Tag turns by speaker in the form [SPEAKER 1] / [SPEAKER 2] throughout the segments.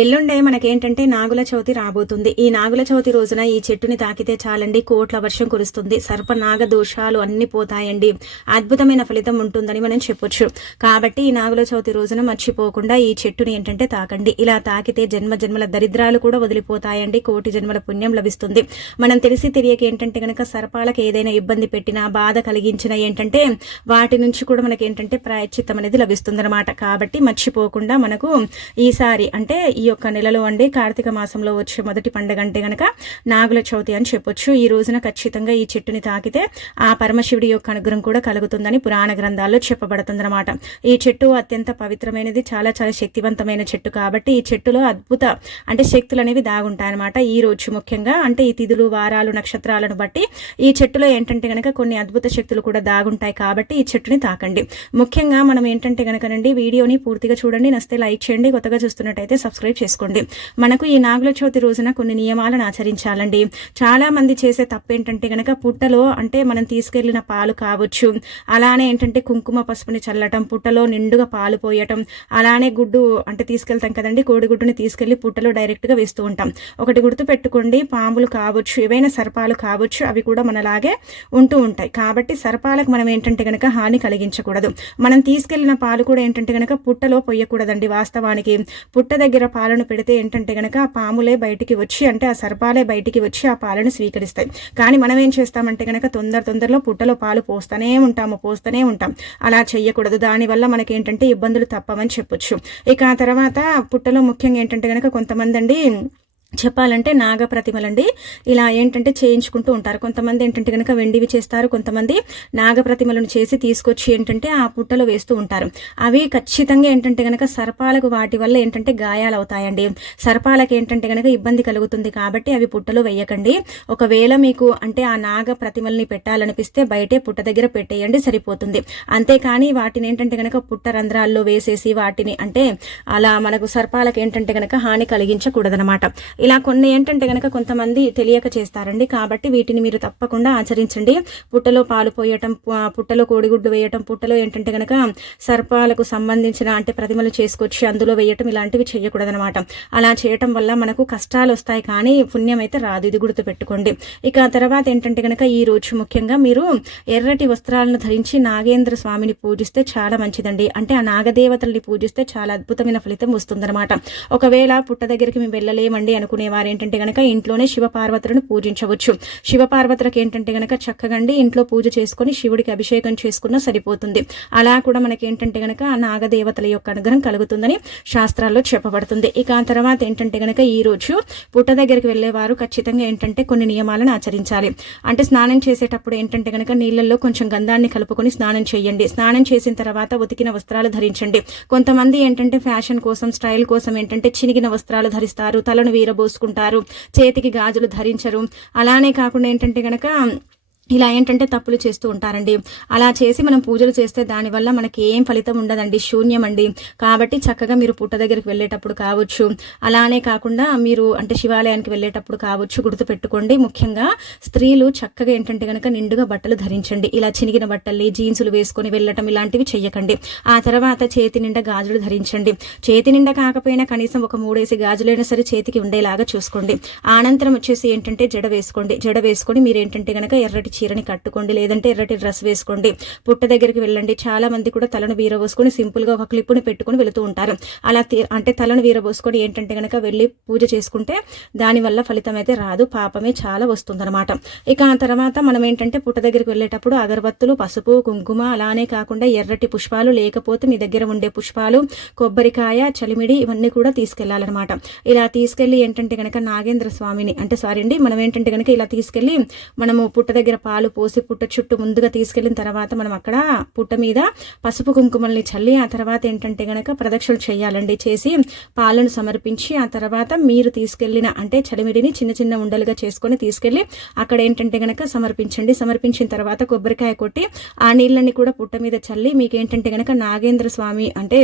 [SPEAKER 1] ఎల్లుండే మనకేంటంటే నాగుల చవితి రాబోతుంది. ఈ నాగుల చవితి రోజున ఈ చెట్టుని తాకితే చాలండి కోట్ల వర్షం కురుస్తుంది. సర్ప నాగ దోషాలు అన్ని పోతాయండి. అద్భుతమైన ఫలితం ఉంటుందని మనం చెప్పొచ్చు. కాబట్టి ఈ నాగుల చవితి రోజున మర్చిపోకుండా ఈ చెట్టుని ఏంటంటే తాకండి. ఇలా తాకితే జన్మ జన్మల దరిద్రాలు కూడా వదిలిపోతాయండి. కోటి జన్మల పుణ్యం లభిస్తుంది. మనం తెలిసి తెలియక ఏంటంటే కనుక సర్పాలకు ఏదైనా ఇబ్బంది పెట్టినా బాధ కలిగించినా ఏంటంటే వాటి నుంచి కూడా మనకి ఏంటంటే ప్రాయశ్చిత్తం అనేది లభిస్తుంది కాబట్టి మర్చిపోకుండా మనకు ఈసారి అంటే ఈ యొక్క నెలలో అండి కార్తీక మాసంలో వచ్చే మొదటి పండుగ అంటే గనక నాగుల చవితి అని చెప్పొచ్చు. ఈ రోజున ఖచ్చితంగా ఈ చెట్టుని తాకితే ఆ పరమశివుడి యొక్క అనుగ్రహం కూడా కలుగుతుందని పురాణ గ్రంథాల్లో చెప్పబడుతుందన్నమాట. ఈ చెట్టు అత్యంత పవిత్రమైనది చాలా చాలా శక్తివంతమైన చెట్టు కాబట్టి ఈ చెట్టులో అద్భుత అంటే శక్తులు అనేవి దాగుంటాయన్నమాట. ఈ రోజు ముఖ్యంగా అంటే ఈ తిథులు వారాలు నక్షత్రాలను బట్టి ఈ చెట్టులో ఏంటంటే గనక కొన్ని అద్భుత శక్తులు కూడా దాగుంటాయి కాబట్టి ఈ చెట్టుని తాకండి. ముఖ్యంగా మనం ఏంటంటే గనకనండి వీడియోని పూర్తిగా చూడండి. నస్తే లైక్ చేయండి. కొత్తగా చూస్తున్నట్టయితే సబ్స్క్రైబ్ చేసుకోండి. మనకు ఈ నాగుల చవితి రోజున కొన్ని నియమాలను ఆచరించాలండి. చాలా మంది చేసే తప్పేంటంటే గనక పుట్టలో అంటే మనం తీసుకెళ్ళిన పాలు కావచ్చు. అలానే ఏంటంటే కుంకుమ పసుపుని చల్లటం పుట్టలో నిండుగా పాలు పోయటం అలానే గుడ్డు అంటే తీసుకెళ్తాం కదండి. కోడిగుడ్డుని తీసుకెళ్ళి పుట్టలో డైరెక్ట్గా వేస్తూ ఉంటాం. ఒకటి గుర్తు పెట్టుకోండి పాములు కావచ్చు ఏవైనా సర్పాలు కావచ్చు అవి కూడా మనలాగే ఉంటూ ఉంటాయి. కాబట్టి సర్పాలకు మనం ఏంటంటే గనక హాని కలిగించకూడదు. మనం తీసుకెళ్ళిన పాలు కూడా ఏంటంటే గనక పుట్టలో పొయ్యకూడదండి వాస్తవానికి. పుట్ట దగ్గర పాలను పెడితే ఏంటంటే గనక ఆ పాములే బయటికి వచ్చి అంటే ఆ సర్పాలే బయటికి వచ్చి ఆ పాలను స్వీకరిస్తాయి. కానీ మనం ఏం చేస్తామంటే గనక తొందర తొందరలో పుట్టలో పాలు పోస్తూనే ఉంటాము పోస్తూనే ఉంటాం. అలా చేయకూడదు దానివల్ల మనకి ఏంటంటే ఇబ్బందులు తప్పవని చెప్పొచ్చు. ఇక ఆ తర్వాత పుట్టలో ముఖ్యంగా ఏంటంటే గనక కొంతమంది అండి చెప్పాలంటే నాగ ప్రతిమలండి. ఇలా ఏంటంటే చేయించుకుంటూ ఉంటారు. కొంతమంది ఏంటంటే కనుక వెండివి చేస్తారు. కొంతమంది నాగ ప్రతిమలను చేసి తీసుకొచ్చి ఏంటంటే ఆ పుట్టలో వేస్తూ ఉంటారు. అవి ఖచ్చితంగా ఏంటంటే కనుక సర్పాలకు వాటి వల్ల ఏంటంటే గాయాలు అవుతాయండి సర్పాలకు ఏంటంటే కనుక ఇబ్బంది కలుగుతుంది కాబట్టి అవి పుట్టలో వేయకండి. ఒకవేళ మీకు అంటే ఆ నాగ ప్రతిమల్ని పెట్టాలనిపిస్తే బయటే పుట్ట దగ్గర పెట్టేయండి సరిపోతుంది. అంతేకాని వాటిని ఏంటంటే కనుక పుట్ట రంధ్రాల్లో వేసేసి వాటిని అంటే అలా మనకు సర్పాలకు ఏంటంటే కనుక హాని కలిగించకూడదనమాట ఇలా కొన్ని ఏంటంటే కనుక కొంతమంది తెలియక చేస్తారండి. కాబట్టి వీటిని మీరు తప్పకుండా ఆచరించండి. పుట్టలో పాలు పోయటం పుట్టలో కోడిగుడ్డు వేయటం పుట్టలో ఏంటంటే కనుక సర్పాలకు సంబంధించిన అంటే ప్రతిమలు చేసుకొచ్చి అందులో వేయటం ఇలాంటివి చేయకూడదనమాట అలా చేయటం వల్ల మనకు కష్టాలు వస్తాయి కానీ పుణ్యం అయితే రాదు. ఇది గుర్తు పెట్టుకోండి ఇక తర్వాత ఏంటంటే కనుక ఈ రోజు ముఖ్యంగా మీరు ఎర్రటి వస్త్రాలను ధరించి నాగేంద్ర స్వామిని పూజిస్తే చాలా మంచిదండి. అంటే ఆ నాగదేవతల్ని పూజిస్తే చాలా అద్భుతమైన ఫలితం వస్తుందన్నమాట. ఒకవేళ పుట్ట దగ్గరికి మేము వెళ్ళలేమండి అనుకు వారు ఏంటంటే గనక ఇంట్లోనే శివపార్వతులను పూజించవచ్చు. శివపార్వతులకు ఏంటంటే గనక చక్కగా ఇంట్లో పూజ చేసుకుని శివుడికి అభిషేకం చేసుకున్నా సరిపోతుంది. అలా కూడా మనకి ఏంటంటే గనక నాగదేవతల యొక్క అనుగ్రహం కలుగుతుందని శాస్త్రాల్లో చెప్పబడుతుంది. ఇక ఆ తర్వాత ఏంటంటే గనక ఈ రోజు పుట్ట దగ్గరికి వెళ్ళేవారు ఖచ్చితంగా ఏంటంటే కొన్ని నియమాలను ఆచరించాలి. అంటే స్నానం చేసేటప్పుడు ఏంటంటే గనక నీళ్ళల్లో కొంచెం గంధాన్ని కలుపుకొని స్నానం చేయండి. స్నానం చేసిన తర్వాత ఉతికిన వస్త్రాలు ధరించండి. కొంతమంది ఏంటంటే ఫ్యాషన్ కోసం స్టైల్ కోసం ఏంటంటే చినిగిన వస్త్రాలు ధరిస్తారు. తలను వీరబో పోసుకుంటారు. చేతికి గాజులు ధరించరు. అలానే కాకుండా ఏంటంటే కనుక ఇలా ఏంటంటే తప్పులు చేస్తూ ఉంటారండి. అలా చేసి మనం పూజలు చేస్తే దానివల్ల మనకి ఏం ఫలితం ఉండదండి. శూన్యం అండి కాబట్టి చక్కగా మీరు పుట్ట దగ్గరికి వెళ్ళేటప్పుడు కావచ్చు. అలానే కాకుండా మీరు అంటే శివాలయానికి వెళ్ళేటప్పుడు కావచ్చు గుర్తుపెట్టుకోండి. ముఖ్యంగా స్త్రీలు చక్కగా ఏంటంటే కనుక నిండుగా బట్టలు ధరించండి. ఇలా చినిగిన బట్టల్ని జీన్సులు వేసుకొని వెళ్ళటం ఇలాంటివి చెయ్యకండి. ఆ తర్వాత చేతి నిండా గాజులు ధరించండి. చేతి నిండా కాకపోయినా కనీసం ఒక మూడేసి గాజులైనా సరే చేతికి ఉండేలాగా చూసుకోండి. అనంతరం వచ్చేసి ఏంటంటే జడ వేసుకోండి. జడ వేసుకొని మీరు ఏంటంటే కనుక ఎర్రటి చీరని కట్టుకోండి లేదంటే ఎర్రటి డ్రెస్ వేసుకోండి. పుట్ట దగ్గరికి వెళ్ళండి. చాలా మంది కూడా తలను వీరబోసుకొని సింపుల్గా ఒక క్లిప్ని పెట్టుకుని వెళుతూ ఉంటారు. అలా అంటే తలను వీరబోసుకొని ఏంటంటే కనుక వెళ్ళి పూజ చేసుకుంటే దానివల్ల ఫలితం అయితే రాదు పాపమే చాలా వస్తుందన్నమాట. ఇక ఆ తర్వాత మనం ఏంటంటే పుట్ట దగ్గరికి వెళ్ళేటప్పుడు అగరబత్తులు పసుపు కుంకుమ అలానే కాకుండా ఎర్రటి పుష్పాలు లేకపోతే మీ దగ్గర ఉండే పుష్పాలు కొబ్బరికాయ చలిమిడి ఇవన్నీ కూడా తీసుకెళ్ళాలన్నమాట. ఇలా తీసుకెళ్ళి ఏంటంటే కనుక నాగేంద్ర స్వామిని అంటే సారీ అండి మనం ఏంటంటే కనుక ఇలా తీసుకెళ్ళి మనము పుట్ట దగ్గర పాలు పోసి పుట్ట చుట్టూ ముందుగా తీసుకెళ్ళిన తర్వాత మనం అక్కడ పుట్ట మీద పసుపు కుంకుమల్ని చల్లి ఆ తర్వాత ఏంటంటే గనక ప్రదక్షిణలు చేయాలండి. చేసి పాలను సమర్పించి ఆ తర్వాత మీరు తీసుకెళ్ళిన అంటే చలిమిడిని చిన్న చిన్న ఉండలుగా చేసుకొని తీసుకెళ్ళి అక్కడ ఏంటంటే గనక సమర్పించండి. సమర్పించిన తర్వాత కొబ్బరికాయ కొట్టి ఆ నీళ్ళని కూడా పుట్ట మీద చల్లి మీకు ఏంటంటే గనక నాగేంద్ర స్వామి అంటే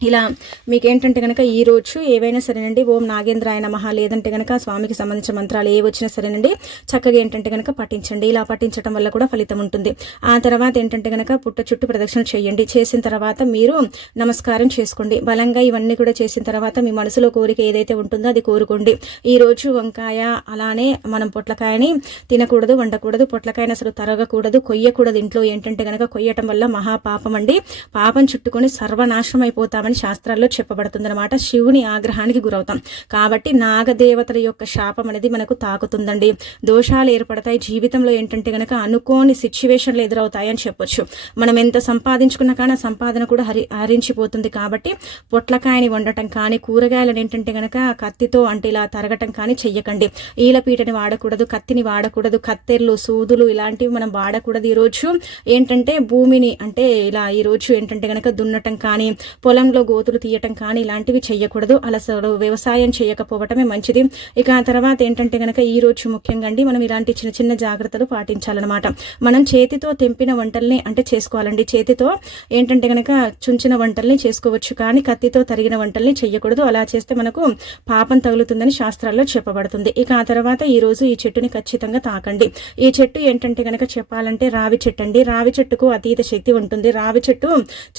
[SPEAKER 1] ఇలా మీకు ఏంటంటే కనుక ఈరోజు ఏవైనా సరేనండి ఓం నాగేంద్రాయ నమహ లేదంటే కనుక స్వామికి సంబంధించిన మంత్రాలు ఏ వచ్చినా సరేనండి చక్కగా ఏంటంటే కనుక పఠించండి. ఇలా పఠించడం వల్ల కూడా ఫలితం ఉంటుంది. ఆ తర్వాత ఏంటంటే కనుక పుట్ట చుట్టూ ప్రదక్షిణ చేయండి. చేసిన తర్వాత మీరు నమస్కారం చేసుకోండి. బలంగా ఇవన్నీ కూడా చేసిన తర్వాత మీ మనసులో కోరిక ఏదైతే ఉంటుందో అది కోరుకోండి. ఈరోజు వంకాయ అలానే మనం పొట్లకాయని తినకూడదు వండకూడదు. పొట్లకాయని అసలు తరగకూడదు కొయ్యకూడదు. ఇంట్లో ఏంటంటే కనుక కొయ్యటం వల్ల మహాపాపం అండి. పాపం చుట్టుకొని సర్వనాశనం అయిపోతాం. చేస్తామని శాస్త్రాల్లో చెప్పబడుతుందన్నమాట. శివుని ఆగ్రహానికి గురవుతాం. కాబట్టి నాగదేవతల యొక్క శాపం అనేది మనకు తాకుతుందండి. దోషాలు ఏర్పడతాయి. జీవితంలో ఏంటంటే గనక అనుకోని సిచ్యువేషన్లు ఎదురవుతాయి అని చెప్పొచ్చు. మనం ఎంత సంపాదించుకున్నా కానీ సంపాదన కూడా హరి హరించిపోతుంది కాబట్టి పొట్లకాయని వండటం కానీ కూరగాయలను ఏంటంటే గనక కత్తితో అంటే ఇలా తరగటం కానీ చెయ్యకండి. ఈలపీటని వాడకూడదు కత్తిని వాడకూడదు కత్తెర్లు సూదులు ఇలాంటివి మనం వాడకూడదు. ఈరోజు ఏంటంటే భూమిని అంటే ఇలా ఈరోజు ఏంటంటే గనక దున్నటం కానీ పొలంలో గోతులు తీయటం కానీ ఇలాంటివి చేయకూడదు అలసలు వ్యవసాయం చేయకపోవటమే మంచిది. ఇక ఆ తర్వాత ఏంటంటే కనుక ఈ రోజు ముఖ్యంగా అండి మనం ఇలాంటి చిన్న చిన్న జాగ్రత్తలు పాటించాలన్నమాట. మనం చేతితో తెంపిన వంటల్ని అంటే చేసుకోవాలండి. చేతితో ఏంటంటే కనుక చుంచిన వంటల్ని చేసుకోవచ్చు కానీ కత్తితో తరిగిన వంటల్ని చేయకూడదు అలా చేస్తే మనకు పాపం తగులుతుందని శాస్త్రాల్లో చెప్పబడుతుంది. ఇక ఆ తర్వాత ఈ రోజు ఈ చెట్టుని ఖచ్చితంగా తాకండి. ఈ చెట్టు ఏంటంటే కనుక చెప్పాలంటే రావి చెట్టు అండి. రావి చెట్టుకు అతీత శక్తి ఉంటుంది. రావి చెట్టు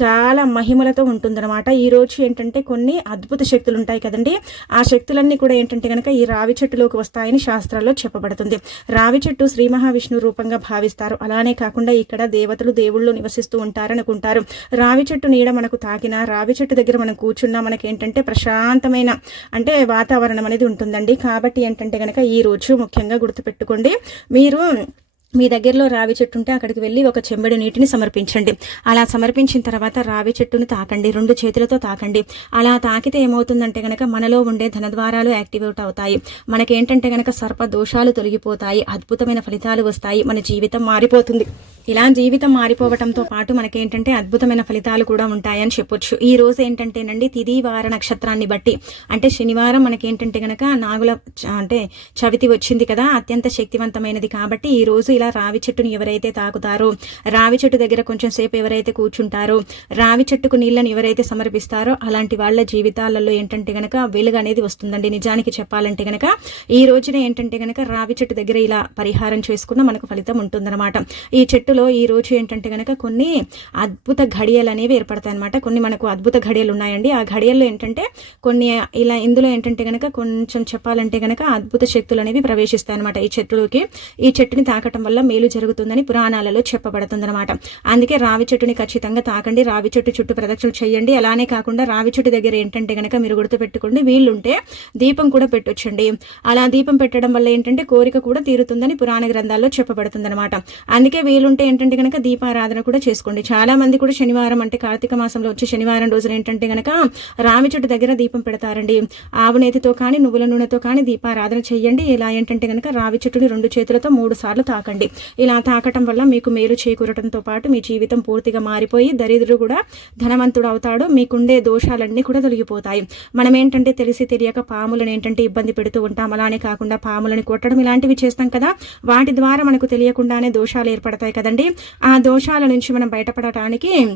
[SPEAKER 1] చాలా మహిమలతో ఉంటుందన్నమాట. ఈ రోజు ఏంటంటే కొన్ని అద్భుత శక్తులు ఉంటాయి కదండి. ఆ శక్తులన్నీ కూడా ఏంటంటే కనుక ఈ రావి చెట్టులోకి వస్తాయని శాస్త్రాల్లో చెప్పబడుతుంది. రావి చెట్టు శ్రీ మహావిష్ణు రూపంగా భావిస్తారు. అలానే కాకుండా ఇక్కడ దేవతలు దేవుళ్ళు నివసిస్తూ ఉంటారనుకుంటారు. రావి చెట్టు నీడ మనకు తాకినా రావి చెట్టు దగ్గర మనం కూర్చున్నా మనకి ఏంటంటే ప్రశాంతమైన అంటే వాతావరణం అనేది ఉంటుందండి. కాబట్టి ఏంటంటే కనుక ఈ రోజు ముఖ్యంగా గుర్తుపెట్టుకోండి. మీరు మీ దగ్గరలో రావి చెట్టు ఉంటే అక్కడికి వెళ్ళి ఒక చెంబెడు నీటిని సమర్పించండి. అలా సమర్పించిన తర్వాత రావి చెట్టును తాకండి. రెండు చేతులతో తాకండి. అలా తాకితే ఏమవుతుందంటే గనక మనలో ఉండే ధనద్వారాలు యాక్టివేట్ అవుతాయి. మనకేంటంటే గనక సర్ప దోషాలు తొలగిపోతాయి. అద్భుతమైన ఫలితాలు వస్తాయి. మన జీవితం మారిపోతుంది. ఇలా జీవితం మారిపోవటంతో పాటు మనకేంటంటే అద్భుతమైన ఫలితాలు కూడా ఉంటాయని చెప్పొచ్చు. ఈ రోజు ఏంటంటేనండి తిది వార నక్షత్రాన్ని బట్టి. అంటే శనివారం మనకేంటంటే గనక నాగుల అంటే చవితి వచ్చింది కదా అత్యంత శక్తివంతమైనది కాబట్టి ఈ రోజు ఇలా రావి చెట్టుని ఎవరైతే తాకుతారో రావి చెట్టు దగ్గర కొంచెం సేపు ఎవరైతే కూర్చుంటారో రావి చెట్టుకు నీళ్ళని ఎవరైతే సమర్పిస్తారో అలాంటి వాళ్ళ జీవితాలలో ఏంటంటే గనక వెలుగు అనేది వస్తుందండి. నిజానికి చెప్పాలంటే గనక ఈ రోజున ఏంటంటే గనక రావి చెట్టు దగ్గర ఇలా పరిహారం చేసుకున్న మనకు ఫలితం ఉంటుందన్నమాట. ఈ చెట్టులో ఈ రోజు ఏంటంటే గనక కొన్ని అద్భుత ఘడియలు అనేవి ఏర్పడతాయి అనమాట కొన్ని మనకు అద్భుత ఘడియలు ఉన్నాయండి. ఆ ఘడియల్లో ఏంటంటే కొన్ని ఇలా ఇందులో ఏంటంటే గనక కొంచెం చెప్పాలంటే గనక అద్భుత శక్తులు అనేవి ప్రవేశిస్తాయి అనమాట ఈ చెట్టులోకి. ఈ చెట్టుని తాకటం వల్ల మేలు జరుగుతుందని పురాణాలలో చెప్పబడుతుందన్నమాట. అందుకే రావి చెట్టుని ఖచ్చితంగా తాకండి రావి చెట్టు చుట్టూ ప్రదక్షిణలు చేయండి. అలానే కాకుండా రావి చెట్టు దగ్గర ఏంటంటే గనక మీరు గుర్తుపెట్టుకోండి వీళ్ళుంటే దీపం కూడా పెట్టొచ్చండి. అలా దీపం పెట్టడం వల్ల ఏంటంటే కోరిక కూడా తీరుతుందని పురాణ గ్రంథాల్లో చెప్పబడుతుందన్నమాట. అందుకే వీలుంటే ఏంటంటే కనుక దీపారాధన కూడా చేసుకోండి. చాలా మంది కూడా శనివారం అంటే కార్తీక మాసంలో వచ్చే శనివారం రోజున ఏంటంటే కనుక రావి చెట్టు దగ్గర దీపం పెడతారండి. ఆవు నేతితో కానీ నువ్వుల నూనెతో కానీ దీపారాధన చేయండి. ఇలా ఏంటంటే కనుక రావి చెట్టుని రెండు చేతులతో మూడు సార్లు తాకండి. ఇలా తాకటం వల్ల మీకు మేలు చేకూరటంతో పాటు మీ జీవితం పూర్తిగా మారిపోయి దరిద్రుడు కూడా ధనవంతుడు అవుతాడు. మీకుండే దోషాలన్నీ కూడా తొలగిపోతాయి. మనం ఏంటంటే తెలిసి తెలియక పాములను ఏంటంటే ఇబ్బంది పెడుతూ ఉంటాం. అలానే కాకుండా పాములని కొట్టడం ఇలాంటివి చేస్తాం కదా. వాటి ద్వారా మనకు తెలియకుండానే దోషాలు ఏర్పడతాయి కదండి. ఆ దోషాల నుంచి మనం బయటపడటానికి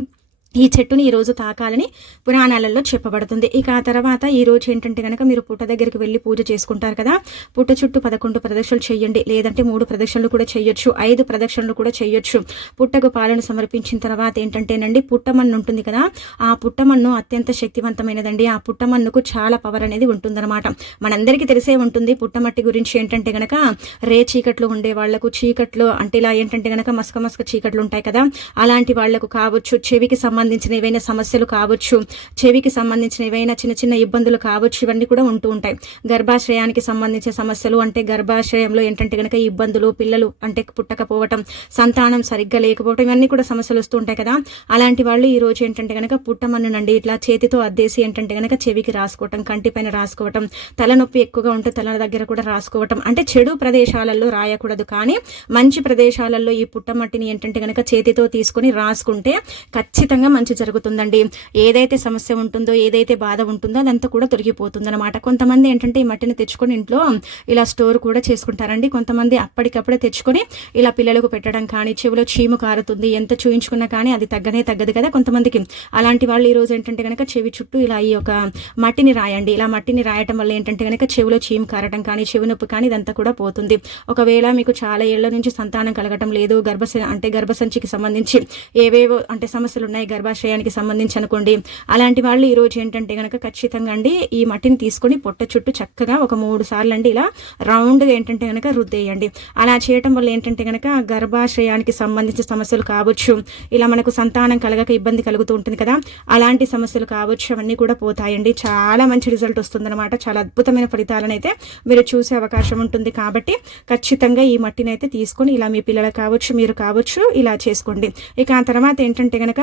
[SPEAKER 1] ఈ చెట్టుని ఈరోజు తాకాలని పురాణాలలో చెప్పబడుతుంది. ఇక ఆ తర్వాత ఈరోజు ఏంటంటే కనుక మీరు పుట్ట దగ్గరికి వెళ్ళి పూజ చేసుకుంటారు కదా పుట్ట చుట్టూ పదకొండు ప్రదక్షిణలు చేయండి. లేదంటే మూడు ప్రదక్షిణలు కూడా చేయొచ్చు ఐదు ప్రదక్షిణలు కూడా చేయొచ్చు. పుట్టకు పాలను సమర్పించిన తర్వాత ఏంటంటేనండి పుట్టమన్ను ఉంటుంది కదా ఆ పుట్టమన్ను అత్యంత శక్తివంతమైనదండి. ఆ పుట్టమన్నుకు చాలా పవర్ అనేది ఉంటుందన్నమాట. మనందరికీ తెలిసే ఉంటుంది పుట్టమట్టి గురించి ఏంటంటే గనక రే చీకట్లు ఉండే వాళ్ళకు చీకట్లు అంటే ఇలా ఏంటంటే గనక మస్క మస్క చీకట్లు ఉంటాయి కదా అలాంటి వాళ్ళకు కావచ్చు. చెవికి సంబంధించిన ఏవైనా సమస్యలు కావచ్చు చెవికి సంబంధించిన ఏవైనా చిన్న చిన్న ఇబ్బందులు కావచ్చు ఇవన్నీ కూడా ఉంటూ ఉంటాయి. గర్భాశ్రయానికి సంబంధించిన సమస్యలు అంటే గర్భాశ్రయంలో ఏంటంటే కనుక ఇబ్బందులు పిల్లలు అంటే పుట్టకపోవటం సంతానం సరిగ్గా లేకపోవటం ఇవన్నీ కూడా సమస్యలు వస్తూ ఉంటాయి కదా. అలాంటి వాళ్ళు ఈ రోజు ఏంటంటే కనుక పుట్టమన్నునండి ఇట్లా చేతితో అద్దేసి ఏంటంటే గనక చెవికి రాసుకోవటం కంటి పైన రాసుకోవటం తలనొప్పి ఎక్కువగా ఉంటే తల దగ్గర కూడా రాసుకోవటం అంటే చెడు ప్రదేశాలలో రాయకూడదు. కానీ మంచి ప్రదేశాలలో ఈ పుట్టమట్టిని ఏంటంటే కనుక చేతితో తీసుకొని రాసుకుంటే ఖచ్చితంగా ఖచ్చితంగా మంచి జరుగుతుందండి. ఏదైతే సమస్య ఉంటుందో ఏదైతే బాధ ఉంటుందో అదంతా కూడా తొలగిపోతుంది అనమాట కొంతమంది ఏంటంటే ఈ మట్టిని తెచ్చుకొని ఇంట్లో ఇలా స్టోర్ కూడా చేసుకుంటారండి. కొంతమంది అప్పటికప్పుడే తెచ్చుకొని ఇలా పిల్లలకు పెట్టడం కానీ చెవిలో చీము కారుతుంది ఎంత చూయించుకున్నా కానీ అది తగ్గనే తగ్గదు కదా కొంతమందికి. అలాంటి వాళ్ళు ఈ రోజు ఏంటంటే కనుక చెవి చుట్టూ ఇలా ఈ యొక్క మట్టిని రాయండి. ఇలా మట్టిని రాయటం వల్ల ఏంటంటే కనుక చెవిలో చీము కారటం కానీ చెవి నొప్పి కానీ ఇదంతా కూడా పోతుంది. ఒకవేళ మీకు చాలా ఏళ్ళ నుంచి సంతానం కలగటం లేదు గర్భస అంటే గర్భసంచికి సంబంధించి ఏవేవో అంటే సమస్యలు ఉన్నాయి గర్భాశయానికి సంబంధించి అనుకోండి. అలాంటి వాళ్ళు ఈరోజు ఏంటంటే కనుక ఖచ్చితంగా అండి ఈ మట్టిని తీసుకొని పొట్ట చుట్టూ చక్కగా ఒక మూడు సార్లు అండి ఇలా రౌండ్గా ఏంటంటే కనుక రుద్దేయండి. అలా చేయటం వల్ల ఏంటంటే కనుక గర్భాశయానికి సంబంధించిన సమస్యలు కావచ్చు. ఇలా మనకు సంతానం కలగక ఇబ్బంది కలుగుతూ ఉంటుంది కదా. అలాంటి సమస్యలు కావచ్చు అవన్నీ కూడా పోతాయండి. చాలా మంచి రిజల్ట్ వస్తుందన్నమాట. చాలా అద్భుతమైన ఫలితాలను అయితే మీరు చూసే అవకాశం ఉంటుంది కాబట్టి ఖచ్చితంగా ఈ మట్టిని అయితే తీసుకొని ఇలా మీ పిల్లలు కావచ్చు మీరు కావచ్చు ఇలా చేసుకోండి. ఇక ఆ తర్వాత ఏంటంటే కనుక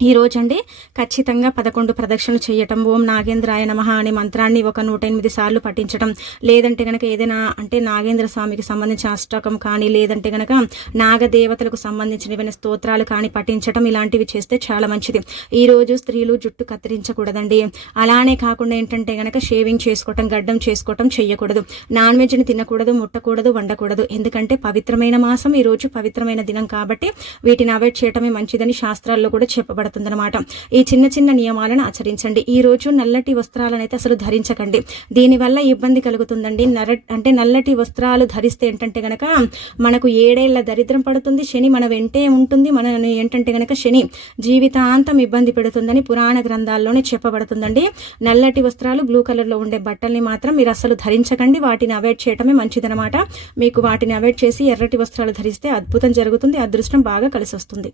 [SPEAKER 1] ఈ రోజండి ఖచ్చితంగా పదకొండు ప్రదక్షిణలు చేయటం. ఓం నాగేంద్రాయ నమ అనే మంత్రాన్ని ఒక నూట ఎనిమిది సార్లు పఠించడం లేదంటే కనుక ఏదైనా అంటే నాగేంద్ర స్వామికి సంబంధించిన అష్టకం కానీ లేదంటే కనుక నాగదేవతలకు సంబంధించిన ఏమైనా స్తోత్రాలు కానీ పఠించడం ఇలాంటివి చేస్తే చాలా మంచిది. ఈ రోజు స్త్రీలు జుట్టు కత్తిరించకూడదండి. అలానే కాకుండా ఏంటంటే కనుక షేవింగ్ చేసుకోవటం గడ్డం చేసుకోవటం చేయకూడదు నాన్ వెజ్ని తినకూడదు ముట్టకూడదు వండకూడదు. ఎందుకంటే పవిత్రమైన మాసం ఈ రోజు పవిత్రమైన దినం కాబట్టి వీటిని అవాయిడ్ చేయటమే మంచిదని శాస్త్రాల్లో కూడా చెప్పబడదు పడుతుందన్నమాట ఈ చిన్న చిన్న నియమాలను ఆచరించండి. ఈ రోజు నల్లటి వస్త్రాలను అయితే అసలు ధరించకండి. దీనివల్ల ఇబ్బంది కలుగుతుందండి. నర అంటే నల్లటి వస్త్రాలు ధరిస్తే ఏంటంటే గనక మనకు ఏడేళ్ళ దరిద్రం పడుతుంది. శని మన వెంటే ఉంటుంది. మన ఏంటంటే గనక శని జీవితాంతం ఇబ్బంది పెడుతుందని పురాణ గ్రంథాల్లోనే చెప్పబడుతుందండి. నల్లటి వస్త్రాలు బ్లూ కలర్లో ఉండే బట్టల్ని మాత్రం మీరు అసలు ధరించకండి. వాటిని అవాయిడ్ చేయటమే మంచిదనమాట మీకు వాటిని అవాయిడ్ చేసి ఎర్రటి వస్త్రాలు ధరిస్తే అద్భుతం జరుగుతుంది. అదృష్టం బాగా కలిసి వస్తుంది